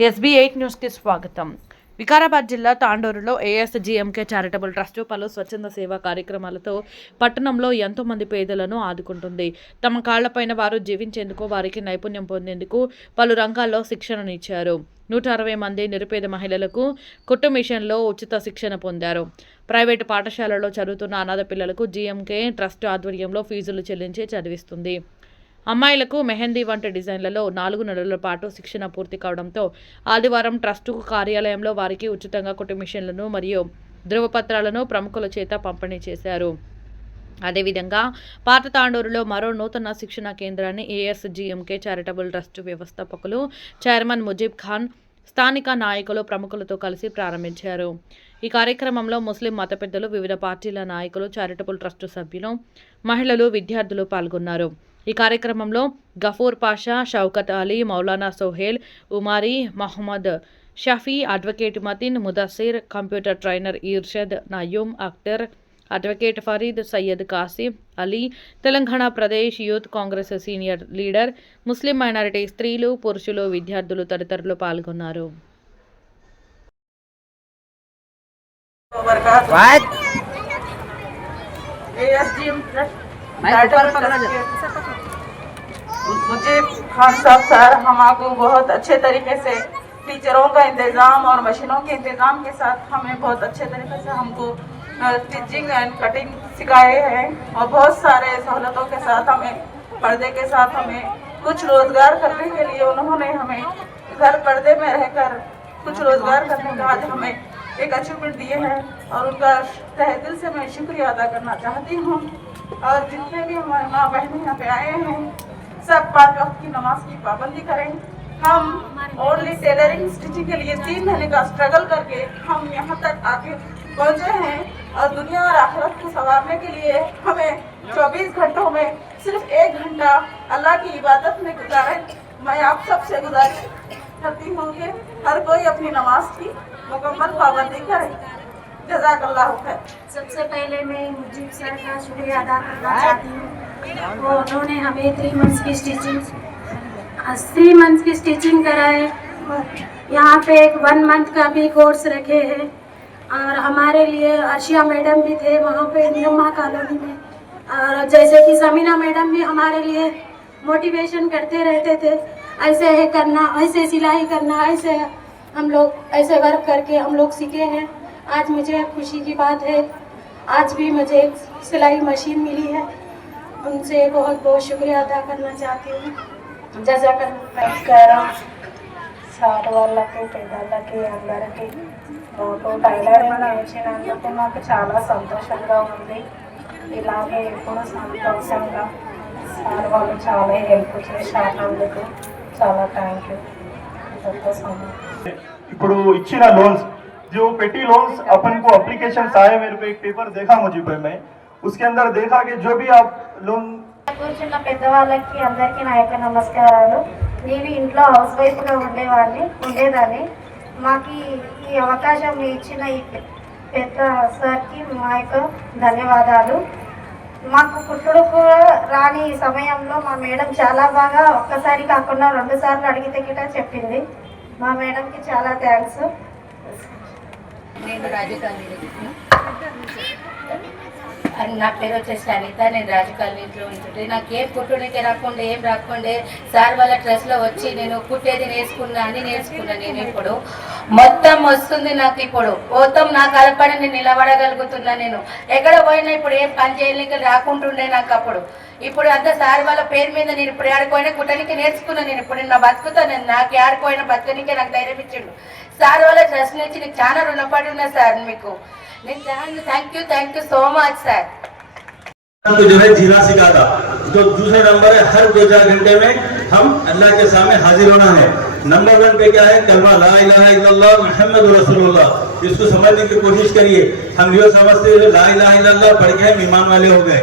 SB8 న్యూస్కి స్వాగతం. వికారాబాద్ జిల్లా తాండూరులో ASGMK చారిటబుల్ ట్రస్ట్ పలు స్వచ్ఛంద సేవా కార్యక్రమాలతో పట్టణంలో ఎంతో మంది పేదలను ఆదుకుంటుంది. తమ కాళ్లపైన వారు జీవించేందుకు, వారికి నైపుణ్యం పొందేందుకు పలు రంగాల్లో శిక్షణనిచ్చారు. 160 మంది నిరుపేద మహిళలకు కుట్టు మిషన్లో ఉచిత శిక్షణ పొందారు. ప్రైవేటు పాఠశాలలో చదువుతున్న అనాథ పిల్లలకు GMK ట్రస్ట్ ఆధ్వర్యంలో ఫీజులు చెల్లించి చదివిస్తుంది. అమ్మాయిలకు మెహందీ వంటి డిజైన్లలో 4 నెలల పాటు శిక్షణ పూర్తి కావడంతో ఆదివారం ట్రస్టు కార్యాలయంలో వారికి ఉచితంగా కుట్టు మిషన్లను మరియు ధృవపత్రాలను ప్రముఖుల చేత పంపిణీ చేశారు. అదేవిధంగా పాత తాండూరులో మరో నూతన శిక్షణ కేంద్రాన్ని ASGMK చారిటబుల్ ట్రస్ట్ వ్యవస్థాపకులు చైర్మన్ ముజీబ్ ఖాన్, స్థానిక నాయకులు, ప్రముఖులతో కలిసి ప్రారంభించారు. ఈ కార్యక్రమంలో ముస్లిం మత పెద్దలు, వివిధ పార్టీల నాయకులు, చారిటబుల్ ట్రస్టు సభ్యులు, మహిళలు, విద్యార్థులు పాల్గొన్నారు. ఈ కార్యక్రమంలో Ghafoor Pasha, Shaukat Ali, Maulana Sohail, Umari, Mohammed Shafi, advocate Mateen, Mudassir, computer trainer Irshad, Nayeem Akhtar, advocate Fareed, Syed Qasim Ali, Telangana Pradesh youth Congress senior leader, Muslim minority స్త్రీలు, పురుషులు, విద్యార్థులు తదితరులు పాల్గొన్నారు. मुजीब खान साहब सर हमको बहुत अच्छे तरीके से टीचरों का इंतज़ाम और मशीनों के इंतज़ाम के साथ हमें बहुत अच्छे तरीके से हमको स्टिचिंग एंड कटिंग सिखाए हैं और बहुत सारे सहूलतों के साथ हमें पर्दे के साथ हमें कुछ रोज़गार करने के लिए उन्होंने हमें घर पर्दे में रहकर कुछ रोज़गार करने का आज हमें एक अचीवमेंट दिए हैं और उनका तहे दिल से मैं शुक्रिया अदा करना चाहती हूँ। और जितने भी हमारे माँ बहनें यहाँ पे आए हैं सब 5 वक्त की नमाज की पाबंदी करें। हम ओनली टेलरिंग स्टिचिंग के लिए 3 महीने का स्ट्रगल करके हम यहाँ तक आके पहुँचे हैं और दुनिया और आखिरत को संवारने के लिए हमें 24 घंटों में सिर्फ 1 घंटा अल्लाह की इबादत में गुजारें। मैं आप सबसे गुजारिश करती हूँ कि हर कोई अपनी नमाज की मुकम्मल पाबंदी करे। जज़ाकल्लाह खैर। सबसे पहले मैं मुजीब सर का शुक्रिया अदा करना चाहती हूँ। वो उन्होंने हमें 3 मंथ्स की स्टिचिंग कराए। यहाँ पे एक 1 मंथ का भी कोर्स रखे हैं और हमारे लिए अर्शिया मैडम भी थे वहाँ पे निरमा कॉलोनी में, और जैसे कि समीना मैडम भी हमारे लिए मोटिवेशन करते रहते थे, ऐसे है करना, ऐसे सिलाई करना, ऐसे हम लोग ऐसे वर्क करके हम लोग सीखे हैं। आज मुझे खुशी की बात है, आज भी मुझे एक सिलाई मशीन मिली है, उनसे बहुत बहुत शुक्रिया अदा करना चाहती हूँ। నమస్కారం సార్ వాళ్ళకి, పెద్దలకి, అందరికీ మాకు టైలరింగ్ నేర్చినందుకు మాకు చాలా సంతోషంగా ఉంది. ఇలాగే ఎప్పుడు సంతోషంగా సార్ వాళ్ళు చాలా హెల్ప్ చేసినందుకు చాలా థ్యాంక్ యూ. ఇప్పుడు ఇచ్చిన లోన్స్ जो पेटी लोन्स अपन को एप्लीकेशन आए, मेरे को एक पेपर देखा मुझे मैं, उसके अंदर देखा कि जो भी आप लोन కూర్చున్న పెద్దవాళ్ళకి అందరికీ నా యొక్క నమస్కారాలు. నేను ఇంట్లో హౌస్ వైఫ్గా ఉండేదాన్ని. మాకు ఈ అవకాశం ఇచ్చిన ఈ పెద్ద సార్కి మా యొక్క ధన్యవాదాలు. మాకు కుట్టుడు కూడా రాని సమయంలో మా మేడం చాలా బాగా ఒక్కసారి కాకుండా 2 సార్లు అడిగితే గిట్ట చెప్పింది. మా మేడంకి చాలా థ్యాంక్స్. నేను నా పేరు వచ్చేసి అనిత. నేను రాజకాలనీలో ఉంటుంటే నాకు ఏం కుట్టుడికి రాకుండా ఏం రాకుండా సార్ వాళ్ళ ట్రస్ట్లో వచ్చి నేను కుట్టేది నేర్చుకున్నాను. నేను ఇప్పుడు మొత్తం వస్తుంది నాకు. ఇప్పుడు మొత్తం నా కలపడ నేను నిలబడగలుగుతున్నా. నేను ఎక్కడ పోయినా ఇప్పుడు ఏం పని చేయడానికి రాకుంటుండే నాకు అప్పుడు. ఇప్పుడు అంతా సార్ వాళ్ళ పేరు మీద నేను ఇప్పుడు ఆడుకోయినా కుట్టడానికి నేర్చుకున్నాను. నేను ఇప్పుడు నా బతుకుతాను. నేను నాకు ఆడుకోయినా బతుకనికే నాకు ధైర్యం ఇచ్చిండు సార్ వాళ్ళ ట్రస్ట్ నుంచి. నీకు చాలా రుణపడి ఉన్నా సార్ మీకు. Thank you so much sir. तो जो है जीना सिखाता, तो दूसरा नंबर है हर 2-4 घंटे में हम अल्लाह के सामने हाजिर होना है। नंबर 1 पे क्या है? कलमा ला इलाहा इल्लल्लाह मुहम्मदुर रसूलुल्लाह। इसको समझने की कोशिश करिए। हम ये समझते हैं ला इलाहा इल्लल्लाह पढ़ के हम ईमान वाले हो गए,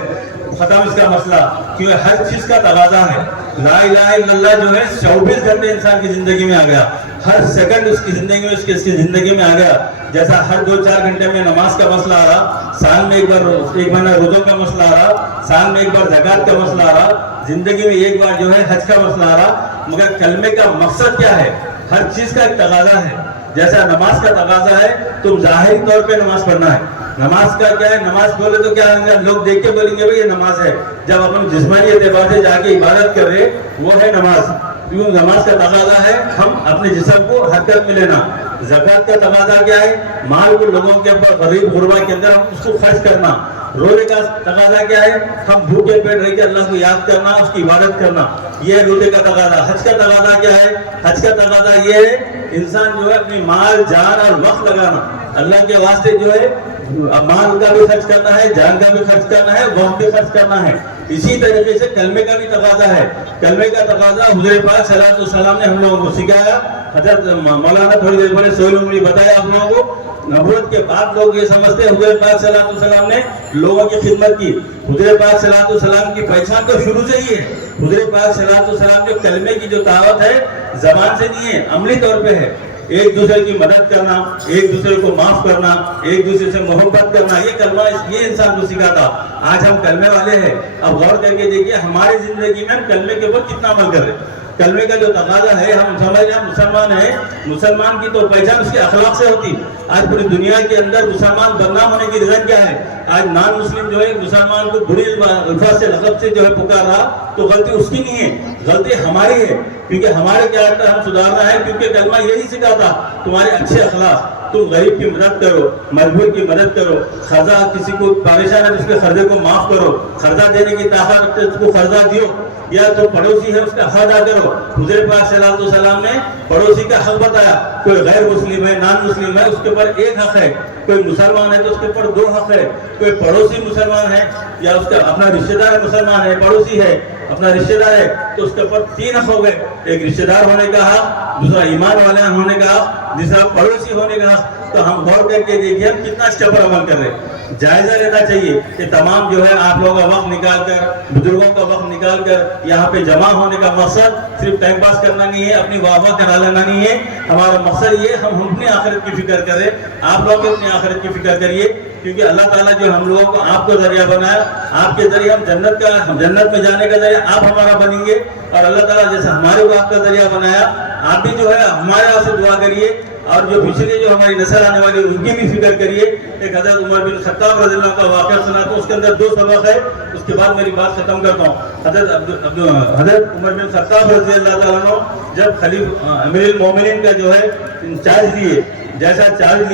खत्म इसका मसला, क्योंकि हर चीज का तकाजा है। ला इलाहा इल्लल्लाह जो है 24 घंटे इंसान की जिंदगी में आ गया, हर सेकंड उसकी जिंदगी में उसकी जिंदगी में आ गया। जैसा हर 2-4 घंटे में नमाज का मसला आ रहा, साल में एक बार 1 महीना रोजों का मसला आ रहा, साल में एक बार ज़कात का मसला आ रहा, जिंदगी में एक बार जो है हज का मसला आ रहा। मगर कलमे का मकसद क्या है? हर चीज का एक तकाजा है। जैसा नमाज का तकाजा है, तुम जाहिरी तौर पे नमाज पढ़ना है। नमाज का क्या है, नमाज बोले तो क्या है, लोग देख के बोलेंगे भाई ये नमाज है। जब अपन जिस्मानी एतबार से जाके इबादत कर रहे, वो है नमाज। क्यों? नमाज का तकाजा है हम अपने जिस्म को हरकत में लेना। ज़कात का तकाजा क्या है, माल को लोगों के ऊपर गरीब गुरबा के अंदर हम उसको खर्च करना। रोजे का तकाजा क्या है, हम भूखे पेट रह के अल्लाह को याद करना, उसकी इबादत करना, ये है रोजे का तकाजा। हज का तकाजा क्या है, हज का तकाजा ये है इंसान जो है अपनी माल जान और वक्त लगाना, अल्लाह के वास्ते जो है माल का भी खर्च करना है, जान का भी खर्च करना है, वक्त भी खर्च करना है। इसी तरीके से कलमे का भी तकाजा है। कलमे का तकाजा हुज़ूर पाक सल्लल्लाहु अलैहि वसल्लम ने हम लोगों को सिखाया। हज़रत मौलाना थोड़ी देर पहले सोहेल उमरी बताया आप लोगों को। नबूवत के बाद लोग ये समझते हैं हुज़ूर पाक सल्लल्लाहु अलैहि वसल्लम ने लोगों की खिदमत की। हुज़ूर पाक सल्लल्लाहु अलैहि वसल्लम की पहचान तो शुरू से ही है। हुज़ूर पाक सल्लल्लाहु अलैहि वसल्लम जो कलमे की जो दावत है जबान से नहीं है, अमली तौर पे है। एक दूसरे की मदद करना, एक दूसरे को माफ करना, एक दूसरे से मोहब्बत करना, ये कलमा ये इंसान को सिखाता। आज हम कलमे वाले हैं। अब गौर करके देखिए हमारी जिंदगी में हम कलमे के ऊपर कितना अमल कर रहे हैं। कलमे का जो तकाजा है, हम समझ रहे हैं मुसलमान है, मुसलमान की तो पहचान उसके अखलाक से होती। आज पूरी दुनिया के अंदर मुसलमान बदनाम होने की रीजन क्या है, आज नॉन मुस्लिम जो है मुसलमान को बुरी अल्फाज से लक़ब से जो है पुकार रहा, तो गलती उसकी नहीं है, गलती हमारी है। क्योंकि हमारे कैरेक्टर हम सुधारना है। क्योंकि कलमा यही सिखाता तुम्हारे अच्छे अखलाक, तुम गरीब की मदद करो, मजबूर की मदद करो, खर्जा किसी को परेशान है तो उसके खर्जे को माफ करो, खर्जा देने की ताकत रखते उसको खर्जा दियो, या तो पड़ोसी है उसका हक अदा करो। हुज़ूर पाक सल्लल्लाहु अलैहि वसल्लम ने पड़ोसी का हक बताया। कोई गैर मुस्लिम है, नॉन मुस्लिम है, उसके ऊपर एक हक है। कोई मुसलमान है तो उसके ऊपर दो हक है। कोई पड़ोसी मुसलमान है या उसका अपना रिश्तेदार मुसलमान है, पड़ोसी है, अपना रिश्तेदार है, तो उसके ऊपर तीन हक हो गए। एक रिश्तेदार होने का हक, दूसरा ईमान वाले होने का हक, तीसरा पड़ोसी होने का हक। तो हम गौर करके देखिए हम कितना स्टेप पर अमल कर रहे हैं। जायजा लेना चाहिए कि तमाम जो है आप लोगों का वक्त निकाल कर, बुजुर्गों का वक्त निकाल कर यहाँ पे जमा होने का मकसद सिर्फ टाइम पास करना नहीं है, अपनी वाह वाह करा लेना नहीं है। हमारा मकसद ये हम अपनी आखिरत की फिक्र करें, आप लोग अपनी आखिरत की फिक्र करिए। क्योंकि अल्लाह ताला जो हम लोगों को आपको जरिया बनाया, आपके जरिए हम जन्नत में जाने का जरिया आप हमारा बनेंगे। और अल्लाह ताला जैसे हमारे को आपका जरिया बनाया, आप भी जो है हमारे यहाँ से दुआ करिए। और जो पिछले जो हमारी नस्ल आने वाली उनकी भी फिक्र करिए। एक हज़रत उमर बिन खत्ताब रज़ियल्लाहु अन्हु का वाक़या सुना, तो उसके अंदर दो सबक है, उसके बाद मेरी बात खत्म करता हूँ। हज़रत उमर बिन खत्ताब रज़ियल्लाहु अन्हु जब अमीरुल मोमिनीन का जो है चार्ज लिए, जैसा चार्ज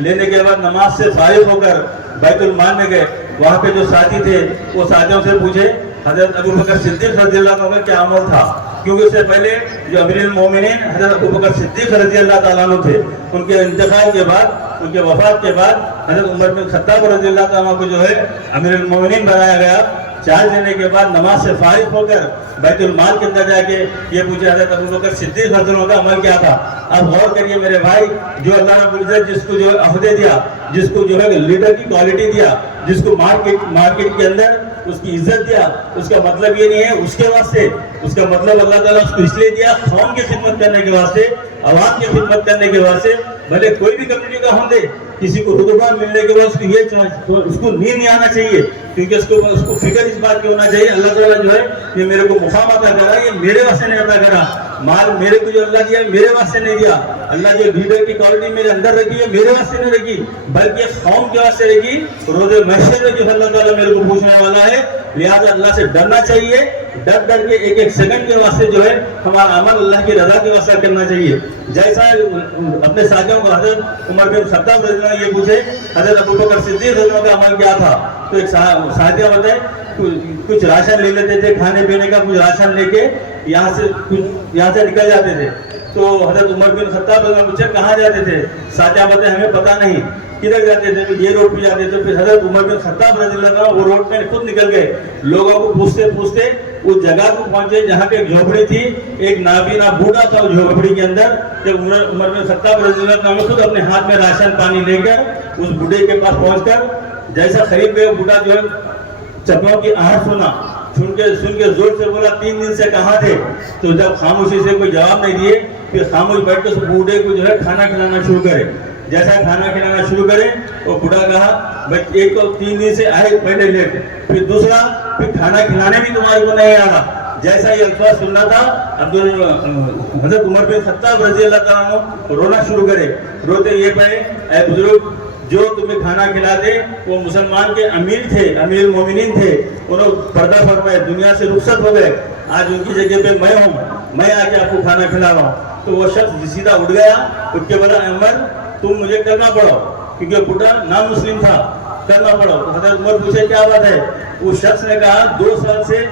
लेने के बाद नमाज से फारिग होकर बैतुल माल में गए, वहाँ पे जो साथी थे वो साथियों से पूछे हज़रत अबू बकर सिद्दीक़ रज़ियल्लाहु अन्हु का क्या अमल था। क्योंकि उससे पहले जो अमीरुल मोमिनीन हज़रत अबू बकर सिद्दीक़ रज़ियल्लाहु ताला अन्हु थे, उनके इंतकाल के बाद, उनके वफात के बाद हज़रत उमर बिन खत्ताब रज़ियल्लाहु ताला अन्हु को जो है अमीरुल मोमिनीन बनाया गया। चार्ज लेने के बाद नमाज से फारिग होकर बैतुल माल के अंदर जाके ये पूछे हज़रत अबू बकर सिद्दीक़ रज़ियल्लाहु का अमल क्या था। अब गौर करिए मेरे भाई, जो अल्लाह रब्बुल इज़्ज़त जिसको जो है अहदे दिया, जिसको जो है लीडर की क्वालिटी दिया, जिसको मार्केट के अंदर उसकी इज्जत दिया, उसका मतलब ये नहीं है उसके वास्ते, उसका मतलब अल्लाह ताला उसको इसलिए दिया कौम की खिदमत करने के वास्ते, आवाम की खिदमत करने के वास्ते। भले कोई भी कम्युनिटी का होंगे, किसी को रुतबा मिलने के बाद उसको ये तो उसको नींद नहीं आना चाहिए। क्योंकि उसको फिक्र इस बात की होना चाहिए अल्लाह ताला जो है ये मेरे को मुकाम अता करा, ये मेरे वास्ते नहीं अता करा। माल मेरे को जो अल्लाह दिया मेरे वास्ते नहीं दिया। अल्लाह जो लीडर की क्वालिटी मेरे अंदर रखी है मेरे वास्ते नहीं रखी, बल्कि कौम के वास्ते रखी। रोज़े महशर में जो अल्लाह ताला मेरे को पूछने वाला है, लिहाजा अल्लाह से डरना चाहिए। डर के एक सेकंड के वास्ते जो है हमारा अमल अल्लाह की रजा के वास्ते करना चाहिए। जैसा अपने साथियों को हज़रत उमर बिन खत्ताब रज़ियल्लाहु अन्हु ये पूछे हज़रत अबू बकर सिद्दीक़ रज़ियल्लाहु का अमल क्या था, तो एक साथिया बताए कुछ राशन ले लेते थे खाने पीने का, कुछ राशन लेके यहाँ से निकल जाते थे। तो हज़रत उमर बिन खत्ताब रज़ियल्लाहु अन्हु पूछे कहाँ जाते थे, साथिया बताए हमें पता नहीं किधर जाते थे, ये रोड पे जाते थे। फिर हज़रत उमर बिन खत्ताब रज़ियल्लाहु अन्हु वो रोड में खुद निकल गए, लोगों को पूछते पूछते उस जगह को पहुंचे जहाँ पे एक झोपड़ी थी, एक नाबीना बूढ़ा था उस झोपड़ी के अंदर। जब उमर बिन खत्ताब रज़ियल्लाहु अन्हु खुद अपने हाथ में राशन पानी लेकर उस बूढ़े के पास पहुंचकर जैसा करीब गए, बूढ़ा जो है चप्पलों की आहट सुन के जोर से बोला 3 दिन से कहाँ थे। तो जब खामोशी से कोई जवाब नहीं दिए, फिर खामोश बैठ कर उस बूढ़े को जो है खाना खिलाना शुरू करे। जैसा खाना खिलाना शुरू करे वो बूढ़ा कहा भाई एक तो 3 दिन से आए पहले लेट, फिर दूसरा फिर खाना खिलाने भी तुम्हारे को नहीं आ रहा, जैसा ये अल्फाज सुनना था, हजरत उमर बिन खत्ताब रजी अल्लाह तआला अन्हु रोना शुरू करे, रोते ये पड़े, ऐ बुजुर्ग, जो तुम्हें खाना खिला दे वो मुसलमान के अमीर थे, अमीर मोमिनीन थे, उन्होंने पर्दा फरमाए, दुनिया से रुखसत हो गए, आज उनकी जगह पे मैं हूँ, मैं आके आपको खाना खिला रहा हूँ। तो वो शख्स सीधा उठ गया, उठ के बोला, उमर तुम मुझे करना पड़ो, क्योंकि बुढ़ा नाम मुस्लिम था, करना पड़ो। तो हजरत उमर पूछे क्या बात है? उस शख्स ने कहा 2 साल से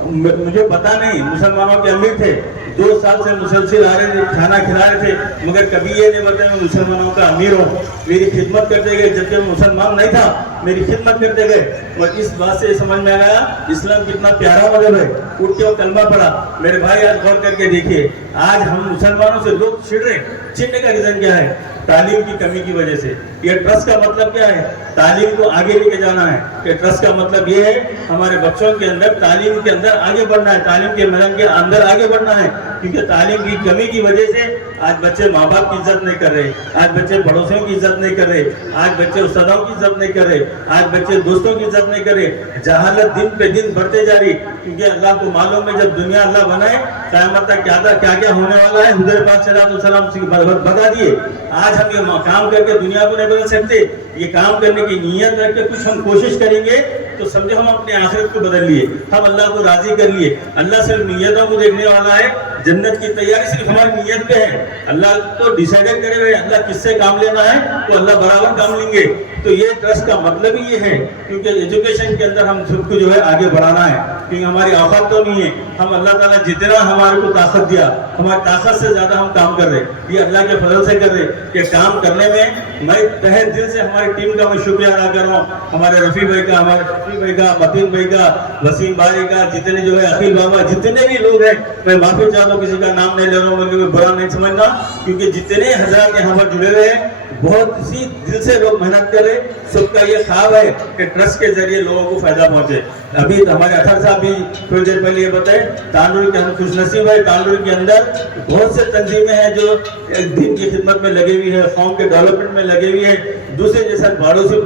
मुझे पता नहीं, मुसलमानों के अमीर थे, 2 साल से मुसलसल आ रहे थे, खाना खिला रहे थे, मगर कभी ये नहीं बताया मैं मुसलमानों का अमीर हूँ, मेरी खिदमत करते गए, जबकि मैं मुसलमान नहीं था मेरी खिदमत करते गए। और इस बात से समझ में आया इस्लाम कितना प्यारा मजहब है। उठ के वो कलमा पड़ा। मेरे भाई आज गौर करके देखिए, आज हम मुसलमानों से लोग छिड़ रहे, छिड़ने का रीजन क्या है? तालीम की कमी की वजह से। ये ट्रस्ट का मतलब क्या है? तालीम को आगे लेके जाना है। कि ट्रस्ट का मतलब ये है हमारे बच्चों के अंदर तालीम के अंदर आगे बढ़ना है, तालीम के मैदान के अंदर आगे बढ़ना है, क्योंकि तालीम की कमी की वजह से आज बच्चे माँ बाप की इज्जत नहीं कर रहे, आज बच्चे पड़ोसियों की इज्जत नहीं कर रहे, आज बच्चे उस्तादों की इज्जत नहीं कर रहे, आज बच्चे दोस्तों की इज्जत नहीं कर रहे। जहालत दिन पे दिन बढ़ते जा रही, क्योंकि अल्लाह को मालूम है जब दुनिया अल्लाह बनाए क़यामत तक क्या क्या होने वाला है, हुज़ूर पाक सल्लल्लाहु अलैहि वसल्लम बता दिए। आज हम ये काम करके दुनिया को नहीं बदल सकते, ये काम करने की नीयत रख के कुछ हम कोशिश करेंगे तो समझे हम अपने आखिरत को बदल लिए, हम अल्लाह को राजी कर लिए। अल्लाह सिर्फ नीयतों को देखने वाला है, जन्नत की तैयारी सिर्फ हमारी नीयत पे है। अल्लाह तो डिसाइड करे हुए अल्लाह किससे काम लेना है तो अल्लाह बराबर काम लेंगे। तो ये ट्रस्ट का मतलब ही ये है, क्योंकि एजुकेशन के अंदर हम सबको जो है आगे बढ़ाना है, क्योंकि हमारी औकात तो नहीं है। हम अल्लाह ताला जितना हमारे को ताकत दिया, हमारी ताकत से ज्यादा हम काम कर रहे, ये अल्लाह के फजल से कर रहे। कि काम करने में मैं तहे दिल से हमारी टीम का मैं शुक्रिया अदा कर रहा हूँ, हमारे रफ़ी भाई का, हमारे रफ़ी भाई का, मतीन भाई का, वसीम भाई का, जितने जो है अखिल बाबा, जितने भी लोग हैं, मैं माफी चाहता हूँ किसी का नाम नहीं ले रहा हूँ, मैं बुरा नहीं समझना, क्योंकि जितने हजरात यहाँ पर जुड़े हुए हैं बहुत सी दिल से लोग मेहनत कर रहे। सबका ये ख्वाब है कि ट्रस्ट के जरिए लोगों को फायदा पहुंचे। अभी हमारे अखर साहब भी थोड़ी देर पहले ये बताए, तांडुल के हम खुशनसीब है, तांडुल के अंदर बहुत से तंजीमें हैं जो दिन की खिदमत में लगी हुई है, कौम के डेवलपमेंट में लगी हुई है। दूसरे जैसा बाड़ों से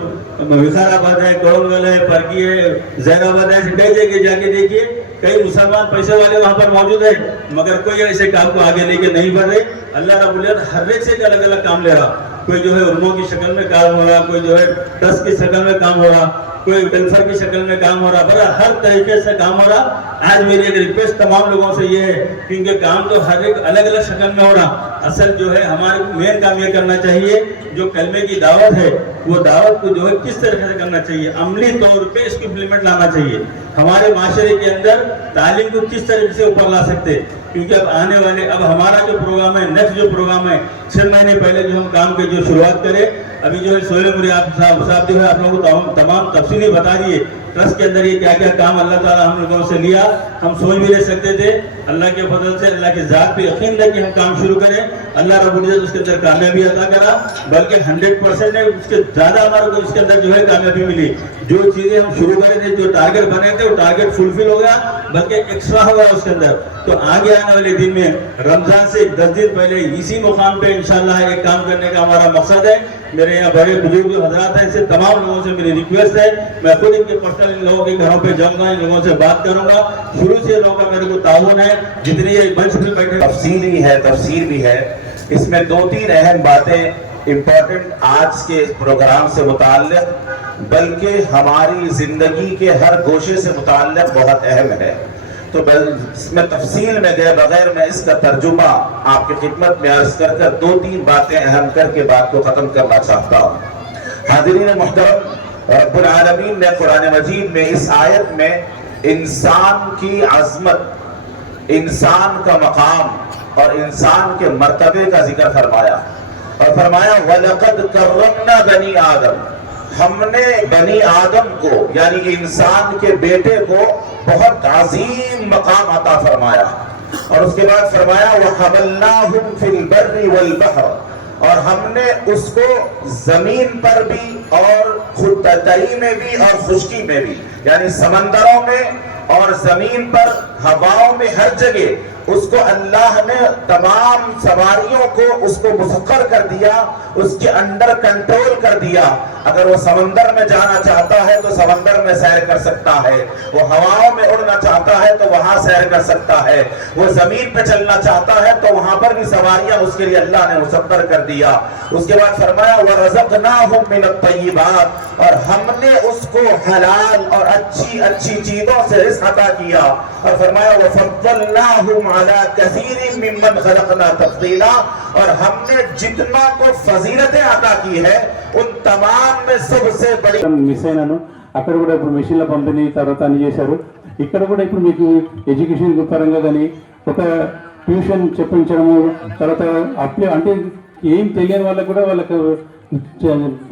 विखाराबाद है, कौनगल है, परगी है, जैनाबाद है, कई जगह जाके देखिए कई मुसलमान पैसे वाले वहाँ पर मौजूद है, मगर कोई ऐसे काम को आगे लेके नहीं बढ़ रहे। अल्लाह रब्बुल इज्जत हर एक से अलग अलग काम ले रहा, कोई जो है उर्मों की शक्ल में काम हो रहा, कोई जो है ट्रस्ट की शक्ल में काम हो रहा, कोई वेलफेयर की शक्ल में काम हो रहा, बड़ा हर तरीके से काम हो रहा। आज मेरी एक रिक्वेस्ट तमाम लोगों से ये है, क्योंकि काम तो हर एक अलग अलग शक्ल में हो रहा, असल जो है हमारे मेन काम ये करना चाहिए, जो कलमे की दावत है वो दावत को जो है किस तरह से करना चाहिए, अमली तौर पे इसको इम्प्लीमेंट लाना चाहिए। हमारे माशरे के अंदर तालीम को किस तरीके से ऊपर ला सकते, क्योंकि अब आने वाले, अब हमारा जो प्रोग्राम है, नेक्स्ट जो प्रोग्राम है, 6 महीने पहले जो हम काम की जो शुरुआत करें, अभी जो है सोहेल मुरियाब साहब जो है आप लोगों को तमाम तफसीली बता दिए ट्रस्ट के अंदर ये क्या क्या काम अल्लाह ताला हम लोगों से लिया। हम सोच भी नहीं सकते थे, अल्लाह के फजल से, अल्लाह की ज़ात पे यकीन रख के हम काम शुरू करें, अल्लाह रब्बुल इज्जत उसके अंदर कामयाबी अता करा, बल्कि 100% ने उसके ज़्यादा हमारे को इसके अंदर जो है कामयाबी मिली। जो चीज़ें हम शुरू करे थे, जो टारगेट बने थे, वो टारगेट फुलफिल हो गया, बल्कि एक्स्ट्रा हो गया उसके अंदर। तो आगे आने वाले दिन में रमज़ान से 10 दिन पहले इसी मुकाम पे इंशाल्लाह एक काम करने का हमारा मकसद है। मेरे यहाँ बड़े बुजुर्ग हजरात हैं, इससे तमाम लोगों से मेरी रिक्वेस्ट है, मैं खुद इनके पर्सनल इन लोगों के घरों पे जाऊंगा, इन लोगों से बात करूंगा। शुरू से लोगों का मेरे को ताउन है, जितनी ये मंच पे बैठे तफसीर भी है। इसमें 2-3 अहम बातें इम्पोर्टेंट आज के प्रोग्राम से मुताल्लिक, बल्कि हमारी जिंदगी के हर गोशे से मुताल्लिक बहुत अहम है। तो इसमें तफसील में गए बगैर मैं इसका तर्जुमा आपकी खिदमत में अर्ज कर 2-3 बातें अहम करके बात को खत्म करना चाहता हूँ। हाज़रीन मुहतरम, रब्बुल आलमीन ने कुरान मजीद में इस आयत में इंसान की अज़मत, इंसान का मकाम और इंसान के मर्तबे का जिक्र फरमाया, और फरमाया वलक़द कर्रमना बनी आदम, हमने बनी आदम को यानी इंसान के बेटे को बहुत अजीम मकाम अता फरमाया। और उसके बाद फरमाया वहमलनाहुम फिल बर्रि वल बहर, और हमने उसको जमीन पर भी और खुद तरी में भी और खुश्की में भी, यानी समंदरों में और जमीन पर, हवाओं में, हर जगह उसको अल्लाह ने तमाम सवारियों को उसको मुसख्खर कर दिया, उसके अंडर कंट्रोल कर दिया। अगर वो समंदर में जाना चाहता है तो समंदर में सैर कर सकता है, वो हवाओं में उड़ना चाहता है तो वहां सैर कर सकता है, वो जमीन पे चलना चाहता है तो वहां पर भी सवारियां उसके लिए अल्लाह ने मुसद्दर कर दिया। उसके बाद फरमाया वरज़क़नाहुम मिनत तय्यिबात, और हमने उसको हलाल और अच्छी अच्छी चीजों से रिज़्क़ अता किया। और फरमाया वफ़द्दलनाहुम अला कसीरिन मिम्मन खलक़ना तफ़दीला, और हमने जितना को फजीलतें अता की है उन तमाम में सबसे बड़ी మిస్ అయినాను. అక్కడ కూడా ఇప్పుడు మెషిన్ల పంపిణీ తర్వాత అన్ని చేశారు. ఇక్కడ కూడా ఇప్పుడు మీకు ఎడ్యుకేషన్ పరంగా కానీ ఒక ట్యూషన్ చెప్పించడము, తర్వాత అంటే ఏం తెలియని వాళ్ళకు కూడా వాళ్ళకు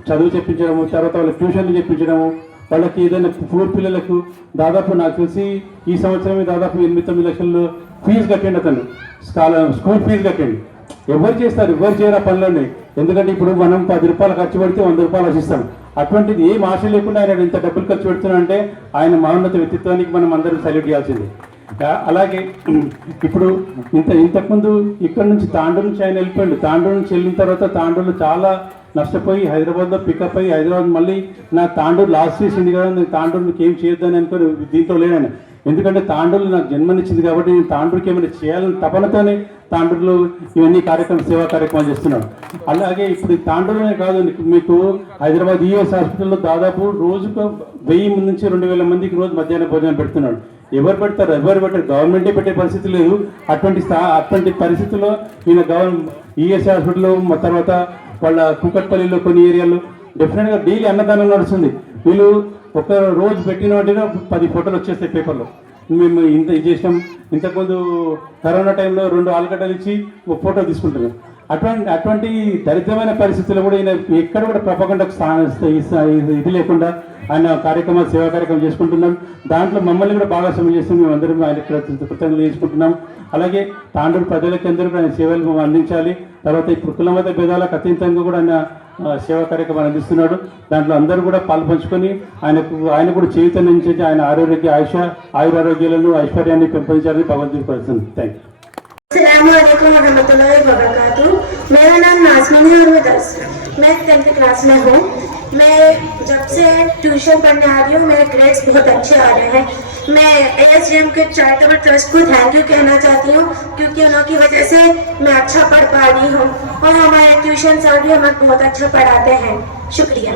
చదువు చెప్పించడము, తర్వాత వాళ్ళకి ట్యూషన్లు చెప్పించడము, వాళ్ళకి ఏదైనా పూర్ పిల్లలకు దాదాపు నాకు తెలిసి ఈ సంవత్సరమే దాదాపు 8-9 లక్షలు ఫీజు కట్టండి. అతను స్కూల్ ఫీజు కట్టండి. ఎవరు చేస్తారు? ఎవరు చేయరా పనులని. ఎందుకంటే ఇప్పుడు మనం 10 రూపాయలు ఖర్చు పెడితే 100 రూపాయలు ఆశిస్తాం. అటువంటిది ఏం ఆశ లేకుండా ఆయన ఇంత డబ్బులు ఖర్చు పెడుతున్నా అంటే ఆయన మహోన్నత వ్యక్తిత్వానికి మనం అందరం సల్యూట్ చేయాల్సింది. అలాగే ఇప్పుడు ఇంతకుముందు ఇక్కడ నుంచి తాండూరు నుంచి ఆయన వెళ్ళిపోయాడు. తాండూరు నుంచి వెళ్ళిన తర్వాత తాండూరులో చాలా నష్టపోయి హైదరాబాద్లో పికప్ అయ్యి హైదరాబాద్ మళ్ళీ నా తాండూరు లాస్ట్ చేసింది కదా, నేను తాండూరుకి ఏం చేయొద్దని అనుకుని దీంట్లో లేనాను. ఎందుకంటే తాండూరు నాకు జన్మనిచ్చింది కాబట్టి నేను తాండూరుకి ఏమైనా చేయాలని తపనతోనే తాండూరులో ఇవన్నీ సేవా కార్యక్రమాలు చేస్తున్నాడు. అలాగే ఇప్పుడు తాండూరునే కాదు, మీకు హైదరాబాద్ ఈఎస్ హాస్పిటల్లో దాదాపు రోజుకు 1000 నుంచి 2000 మందికి రోజు మధ్యాహ్న భోజనం పెడుతున్నాడు. ఎవరు పెడతారు? ఎవరు పెట్టారు? గవర్నమెంటే పెట్టే పరిస్థితి లేదు. అటువంటి పరిస్థితుల్లో ఈయన ఈఎస్ హాస్పిటల్లో తర్వాత వాళ్ళ కూకట్పల్లిలో కొన్ని ఏరియాలో డెఫినెట్గా డైలీ అన్నదానం నడుస్తుంది. వీళ్ళు ఒక రోజు పెట్టిన వాటిలో 10 ఫోటోలు వచ్చేస్తాయి పేపర్లో. మేము ఇది చేసినాం. ఇంతకుముందు కరోనా టైంలో 2 ఆలుగడ్డలు ఇచ్చి ఒక ఫోటో తీసుకుంటున్నాం. అటువంటి దరిద్రమైన పరిస్థితుల్లో కూడా ఈయన ఎక్కడ కూడా ప్రపంచకు ఇది లేకుండా ఆయన సేవా కార్యక్రమం చేసుకుంటున్నాం. దాంట్లో మమ్మల్ని కూడా భాగస్వామ్యం చేసి మేము అందరం ఆయన కృతజ్ఞతలు చేసుకుంటున్నాం. అలాగే తాండూరు ప్రజలకి అందరూ ఆయన సేవలు అందించాలి. తర్వాత ఇప్పుడు కుల మత భేదాలకు అతీతంగా కూడా ఆయన సేవా కార్యక్రమాలు అందిస్తున్నాడు. దాంట్లో అందరూ కూడా పాల్పంచుకొని ఆయన కూడా జీవితం నుంచి ఆయన ఆయురారోగ్యాలను ఐశ్వర్యాన్ని పెంపొందించాలని భగవంతుడి కోరుతుంది. Thank you. अस्सलामुअलैकुम वरहमतुल्लाहि वबरकातुहू। मेरा नाम नाज़मीन है और मैं 10th क्लास में हूँ। मैं जब से ट्यूशन पढ़ने आ रही हूँ मेरे ग्रेड्स बहुत अच्छे आ रहे हैं। मैं ASGM के चैरिटेबल ट्रस्ट को थैंक यू कहना चाहती हूँ क्योंकि उनकी वजह से मैं अच्छा पढ़ पा रही हूँ और हमारे ट्यूशन सर भी हमें बहुत अच्छा पढ़ाते हैं। शुक्रिया।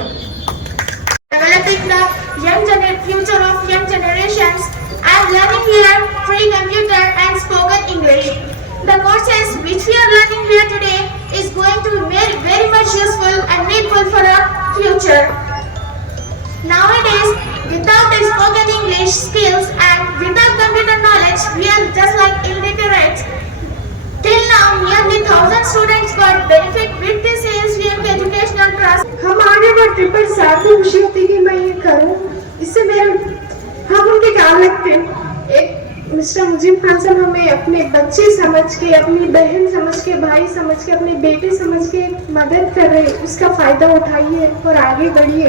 Developing the future of young generations, I am learning here free computer and spoken English. The courses which we are learning here today is going to be very much useful and needful for our future. Nowadays, without the spoken English skills and without computer knowledge, we are just like illiterate. Till now, nearly 1000 students got benefit with this ASGM educational trust. हम आगे बढ़ते पर साथ में खुशी होती कि मैं ये करूँ, इससे हम उनके काम लगते हैं। एक मिस्टर मुजीब खान साहब हमें अपने बच्चे समझ के, अपनी बहन समझ के, भाई समझ के, अपने बेटे समझ के मदद कर रहे हैं। उसका फायदा उठाइए और आगे बढ़िए।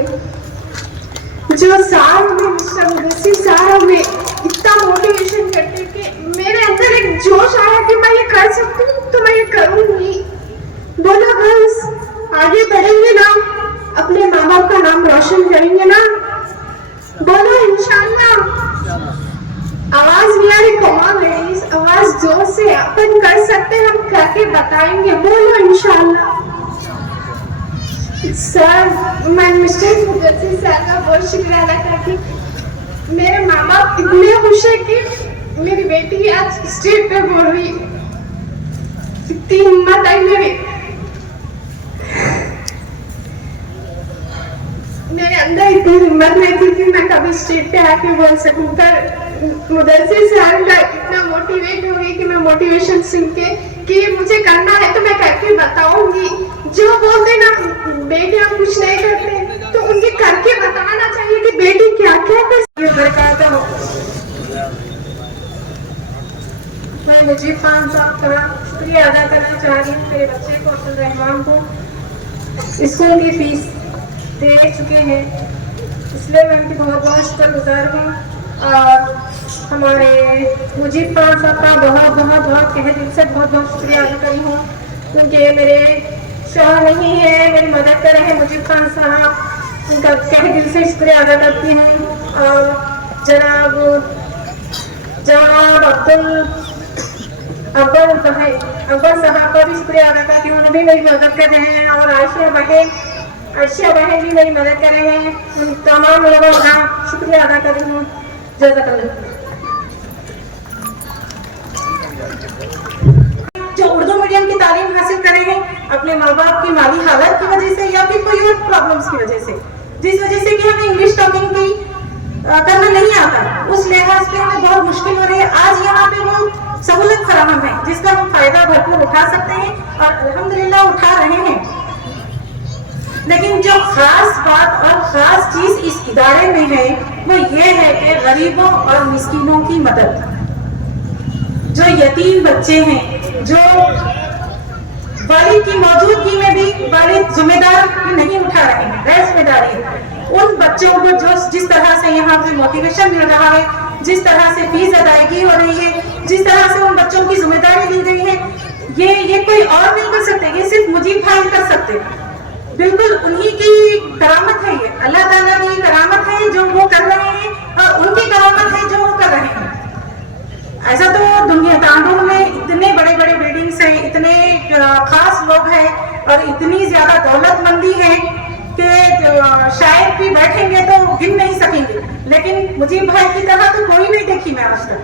जो सार में मिस्टर मुदस्सिर साहब हमें इतना मोटिवेशन करते कि मेरे अंदर एक जोश आया कि मैं ये कर सकती हूँ तो मैं ये करूँगी। बोलो गर्ल्स, आगे बढ़ेंगे ना, अपने माँ बाप का नाम रोशन करेंगे ना। बोलो इंशाल्लाह। आवाज नहीं आ रही, कमाल है इस आवाज जोर से अपन कर सकते हैं, हम करके बताएंगे। बोलो इंशाल्लाह। सर, मैं मिस्टर मुदस्सिर सर का बहुत शुक्रिया अदा करती हूँ। मेरे माँ बाप इतने खुश है कि मेरी बेटी आज स्टेज पे बोल रही है। इतनी हिम्मत आई मेरे अंदर इतनी हिम्मत नहीं थी कि मैं कभी स्टेज पे आके बोल सकूं। पर मुदस्सिर सर का इतना मोटिवेट हो गई कि मैं मोटिवेशन सुन के कि मुझे करना है तो मैं करके बताऊंगी। जो बोलते ना बेटे हम कुछ नहीं करते तो उनके करके बताना चाहिए कि बेटी क्या क्या कर सकती है। मैं मुजीब खान साहब का शुक्रिया अदा करना चाह रही हूँ। मेरे बच्चे को अब्दुल रहमान को स्कूल की फीस दे चुके हैं, इसलिए मैं उनकी बहुत बहुत शुक्रगुजार हूँ। और हमारे मुजीब खान साहब का बहुत तहे दिल से बहुत शुक्रिया अदा करी हूँ क्योंकि मेरे शौहर नहीं है, मेरी मदद कर रहे हैं मुजीब खान साहब। उनका तहे दिल से शुक्रिया अदा करती हूँ। और जनाब अब्बल साहब का भी शुक्रिया अदा करती हूँ, उन्होंने भी मेरी मदद कर रहे हैं। और आशिया बहन भी मेरी मदद कर रहे हैं। उन तमाम लोगों का शुक्रिया अदा कर रही हूँ। जज़ाकल्लाह। जो उर्दू मीडियम की तालीम हासिल करे हैं अपने माँ बाप की माली हालत की वजह से या फिर कोई और प्रॉब्लम्स की वजह से, जिस वजह से कि हमें इंग्लिश टॉकिंग की करना नहीं आता, उस लिहाज पे हमें बहुत मुश्किल हो रही है। आज यहाँ पे वो सहूलत फराहम है जिसका हम फायदा भरपूर उठा सकते हैं और अल्हम्दुलिल्लाह उठा रहे हैं। लेकिन जो खास बात और खास चीज इस इदारे में है वो ये है कि गरीबों और मिस्कीनों की मदद, जो यतीम बच्चे हैं, जो वालिद की मौजूदगी में भी वालिद जिम्मेदार नहीं उठा रहे हैं, गैर जिम्मेदारी है, उन बच्चों को जो जिस तरह से यहाँ पे मोटिवेशन मिल रहा है, जिस तरह से फीस अदायगी हो रही है, जिस तरह से उन बच्चों की जिम्मेदारी ली गई है, ये कोई और नहीं कर सकते, ये सिर्फ मुजीब भाई कर सकते। बिल्कुल उन्हीं की करामत है, ये अल्लाह ताला की करामत है जो वो कर रहे हैं और उनकी करामत है जो वो कर रहे हैं। ऐसा तो दुनिया तांडव में इतने बड़े बड़े बिल्डिंग्स हैं, इतने खास लोग हैं और इतनी ज्यादा दौलतमंदी है कि शायद भी बैठेंगे तो गिन नहीं सकेंगे, लेकिन मुजीब भाई की तरह तो कोई नहीं देखी मैं आज तक,